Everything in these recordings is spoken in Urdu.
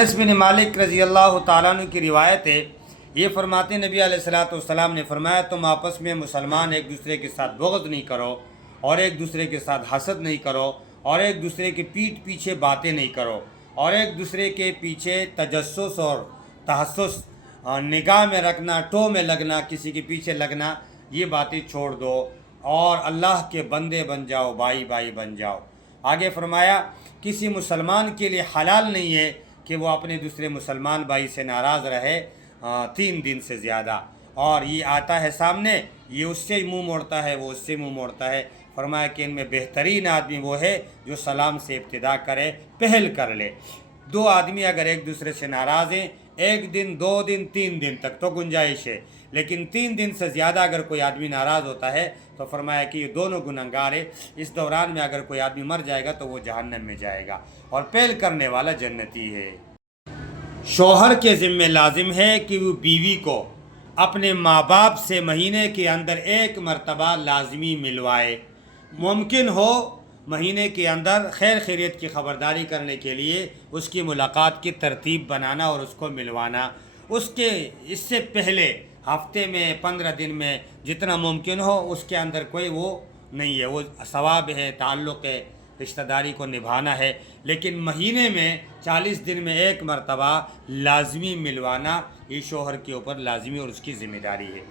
انس بن مالک رضی اللہ تعالیٰ عنہ کی روایت ہے، یہ فرماتے ہیں نبی علیہ الصلوۃ والسلام نے فرمایا تم آپس میں مسلمان ایک دوسرے کے ساتھ بغض نہیں کرو اور ایک دوسرے کے ساتھ حسد نہیں کرو اور ایک دوسرے کی پیٹھ پیچھے باتیں نہیں کرو اور ایک دوسرے کے پیچھے تجسس اور تحسس اور نگاہ میں رکھنا، ٹو میں لگنا، کسی کے پیچھے لگنا، یہ باتیں چھوڑ دو اور اللہ کے بندے بن جاؤ، بھائی بھائی بن جاؤ۔ آگے فرمایا کسی مسلمان کے لیے حلال نہیں ہے کہ وہ اپنے دوسرے مسلمان بھائی سے ناراض رہے 3 دن سے زیادہ، اور یہ آتا ہے سامنے، یہ اس سے منہ موڑتا ہے، وہ اس سے منہ موڑتا ہے۔ فرمایا کہ ان میں بہترین آدمی وہ ہے جو سلام سے ابتدا کرے، پہل کر لے۔ 2 آدمی اگر ایک دوسرے سے ناراض ہیں 1 دن 2 دن 3 دن تک تو گنجائش ہے، لیکن 3 دن سے زیادہ اگر کوئی آدمی ناراض ہوتا ہے تو فرمایا کہ یہ دونوں گنہگار ہیں۔ اس دوران میں اگر کوئی آدمی مر جائے گا تو وہ جہنم میں جائے گا، اور پہل کرنے والا جنتی ہے۔ شوہر کے ذمہ لازم ہے کہ وہ بیوی کو اپنے ماں باپ سے مہینے کے اندر 1 مرتبہ لازمی ملوائے، ممکن ہو مہینے کے اندر خیر خیریت کی خبرداری کرنے کے لیے اس کی ملاقات کی ترتیب بنانا اور اس کو ملوانا۔ اس سے پہلے ہفتے میں 15 دن میں جتنا ممکن ہو اس کے اندر کوئی وہ نہیں ہے، وہ ثواب ہے، تعلق ہے، رشتہ داری کو نبھانا ہے، لیکن مہینے میں 40 دن میں 1 مرتبہ لازمی ملوانا یہ شوہر کے اوپر لازمی اور اس کی ذمہ داری ہے۔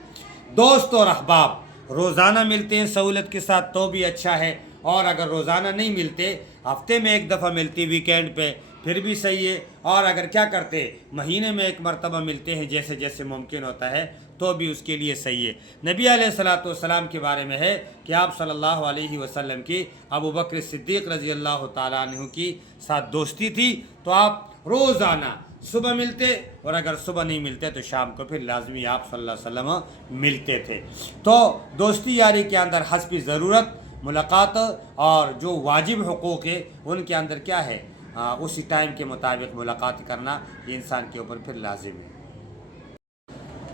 دوست اور احباب روزانہ ملتے ہیں سہولت کے ساتھ تو بھی اچھا ہے، اور اگر روزانہ نہیں ملتے، ہفتے میں 1 دفعہ ملتی ویکینڈ پہ پھر بھی صحیح ہے، اور اگر کیا کرتے مہینے میں 1 مرتبہ ملتے ہیں جیسے جیسے ممکن ہوتا ہے تو بھی اس کے لیے صحیح ہے۔ نبی علیہ الصلوۃ والسلام کے بارے میں ہے کہ آپ صلی اللہ علیہ وسلم کی ابو بکر صدیق رضی اللہ تعالیٰ عنہ کی ساتھ دوستی تھی، تو آپ روزانہ صبح ملتے، اور اگر صبح نہیں ملتے تو شام کو پھر لازمی آپ صلی اللہ علیہ وسلم ملتے تھے۔ تو دوستی یاری کے اندر حسب ضرورت ملاقات، اور جو واجب حقوق ہے ان کے اندر کیا ہے اسی ٹائم کے مطابق ملاقات کرنا، یہ انسان کے اوپر پھر لازم ہے۔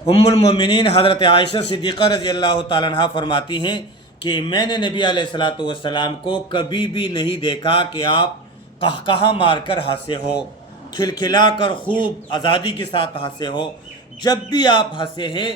ام المومنین حضرت عائشہ صدیقہ رضی اللہ تعالیٰ عنہ فرماتی ہیں کہ میں نے نبی علیہ الصلوۃ والسلام کو کبھی بھی نہیں دیکھا کہ آپ قہقہہ مار کر ہنسے ہو، کھلکھلا کر خوب آزادی کے ساتھ ہنسے ہو۔ جب بھی آپ ہنسے ہیں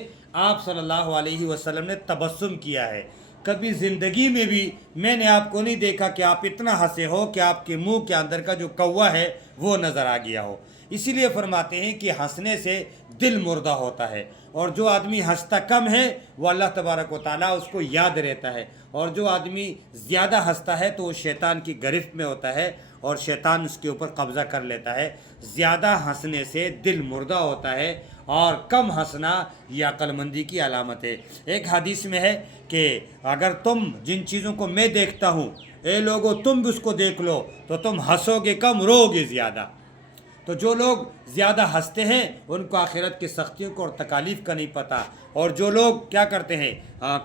آپ صلی اللہ علیہ وسلم نے تبسم کیا ہے، کبھی زندگی میں بھی میں نے آپ کو نہیں دیکھا کہ آپ اتنا ہنسے ہو کہ آپ کے منہ کے اندر کا جو کوا ہے وہ نظر آ گیا ہو۔ اسی لیے فرماتے ہیں کہ ہنسنے سے دل مردہ ہوتا ہے، اور جو آدمی ہنستا کم ہے وہ اللہ تبارک و تعالیٰ اس کو یاد رہتا ہے، اور جو آدمی زیادہ ہنستا ہے تو وہ شیطان کی گرفت میں ہوتا ہے اور شیطان اس کے اوپر قبضہ کر لیتا ہے۔ زیادہ ہنسنے سے دل مردہ ہوتا ہے، اور کم ہنسنا یہ عقل مندی کی علامت ہے۔ ایک حدیث میں ہے کہ اگر تم جن چیزوں کو میں دیکھتا ہوں اے لوگو تم بھی اس کو دیکھ لو تو تم ہنسو گے کم، رو گے زیادہ۔ تو جو لوگ زیادہ ہنستے ہیں ان کو آخرت کی سختیوں کو اور تکالیف کا نہیں پتہ، اور جو لوگ کیا کرتے ہیں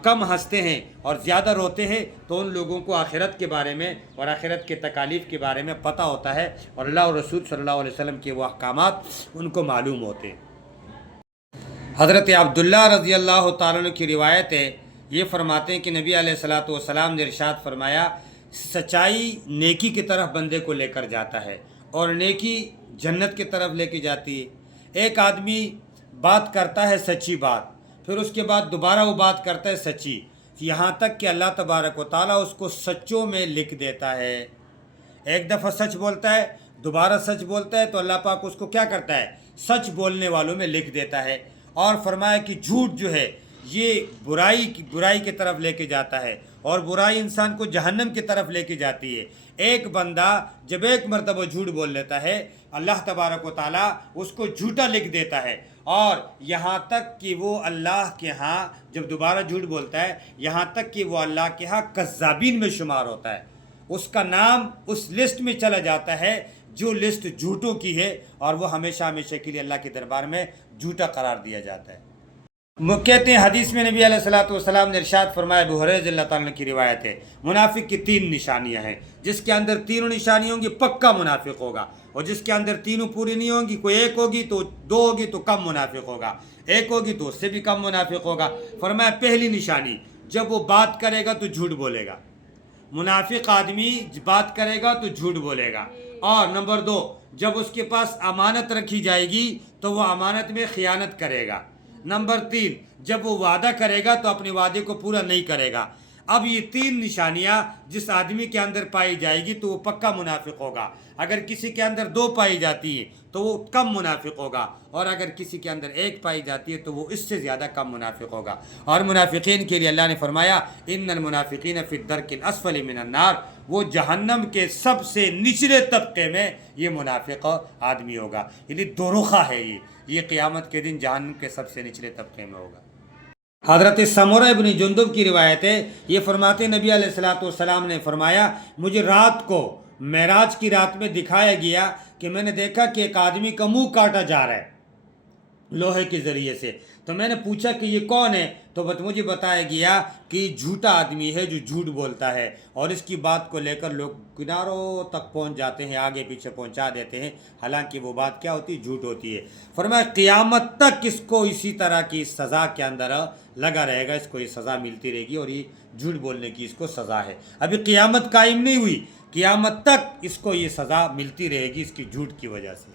کم ہنستے ہیں اور زیادہ روتے ہیں تو ان لوگوں کو آخرت کے بارے میں اور آخرت کے تکالیف کے بارے میں پتہ ہوتا ہے، اور اللہ اور رسول صلی اللہ علیہ وسلم کے وہ احکامات ان کو معلوم ہوتے ہیں۔ حضرت عبداللہ رضی اللہ تعالیٰ عنہ کی روایت ہے، یہ فرماتے ہیں کہ نبی علیہ الصلوۃ والسلام نے ارشاد فرمایا سچائی نیکی کی طرف بندے کو لے کر جاتا ہے، اور نیکی جنت کی طرف لے کے جاتی ہے۔ ایک آدمی بات کرتا ہے سچی بات، پھر اس کے بعد دوبارہ وہ بات کرتا ہے سچی، یہاں تک کہ اللہ تبارک و تعالیٰ اس کو سچوں میں لکھ دیتا ہے۔ ایک دفعہ سچ بولتا ہے، دوبارہ سچ بولتا ہے تو اللہ پاک اس کو کیا کرتا ہے سچ بولنے والوں میں لکھ دیتا ہے۔ اور فرمایا کہ جھوٹ جو ہے یہ برائی کی طرف لے کے جاتا ہے، اور برائی انسان کو جہنم کی طرف لے کے جاتی ہے۔ ایک بندہ جب 1 مرتبہ جھوٹ بول لیتا ہے اللہ تبارک و تعالیٰ اس کو جھوٹا لکھ دیتا ہے، اور یہاں تک کہ وہ اللہ کے ہاں جب دوبارہ جھوٹ بولتا ہے یہاں تک کہ وہ اللہ کے ہاں کذابین میں شمار ہوتا ہے، اس کا نام اس لسٹ میں چلا جاتا ہے جو لسٹ جھوٹوں کی ہے، اور وہ ہمیشہ ہمیشہ کے لیے اللہ کے دربار میں جھوٹا قرار دیا جاتا ہے۔ کہتے ہیں حدیث میں نبی علیہ الصلوۃ والسلام نے ارشاد فرمایا، ابو ہریرہ رضی اللہ تعالیٰ عنہ کی روایت ہے، منافق کی 3 نشانیاں ہیں، جس کے اندر تینوں نشانیاں ہوں گی پکا منافق ہوگا، اور جس کے اندر تینوں پوری نہیں ہوں گی، کوئی 1 ہوگی تو 2 ہوگی تو کم منافق ہوگا، 1 ہوگی تو اس سے بھی کم منافق ہوگا۔ فرمایا پہلی نشانی جب وہ بات کرے گا تو جھوٹ بولے گا، منافق آدمی بات کرے گا تو جھوٹ بولے گا۔ اور نمبر 2 جب اس کے پاس امانت رکھی جائے گی تو وہ امانت میں خیانت کرے گا۔ نمبر 3، جب وہ وعدہ کرے گا تو اپنے وعدے کو پورا نہیں کرے گا۔ اب یہ 3 نشانیاں جس آدمی کے اندر پائی جائے گی تو وہ پکا منافق ہوگا۔ اگر کسی کے اندر 2 پائی جاتی ہے تو وہ کم منافق ہوگا، اور اگر کسی کے اندر 1 پائی جاتی ہے تو وہ اس سے زیادہ کم منافق ہوگا۔ اور منافقین کے لیے اللہ نے فرمایا ان المنافقین فی الدرک الاسفل من النار، وہ جہنم کے سب سے نچلے طبقے میں یہ منافق آدمی ہوگا، یعنی دوزخ ہے یہ قیامت کے دن جہنم کے سب سے نچلے طبقے میں ہوگا۔ حضرت سمرہ ابن جندب کی روایت ہے، یہ فرماتے نبی علیہ الصلوۃ والسلام نے فرمایا مجھے رات کو معراج کی رات میں دکھایا گیا کہ میں نے دیکھا کہ ایک آدمی کا منہ کاٹا جا رہا ہے لوہے کے ذریعے سے، تو میں نے پوچھا کہ یہ کون ہے، تو مجھے بتایا گیا کہ یہ جھوٹا آدمی ہے جو جھوٹ بولتا ہے، اور اس کی بات کو لے کر لوگ کناروں تک پہنچ جاتے ہیں، آگے پیچھے پہنچا دیتے ہیں، حالانکہ وہ بات کیا ہوتی ہے، جھوٹ ہوتی ہے۔ فرمایا قیامت تک اس کو اسی طرح کی سزا کے اندر لگا رہے گا، اس کو یہ سزا ملتی رہے گی، اور یہ جھوٹ بولنے کی اس کو سزا ہے۔ ابھی قیامت قائم نہیں ہوئی، قیامت تک اس کو یہ سزا ملتی رہے گی اس کی جھوٹ کی وجہ سے۔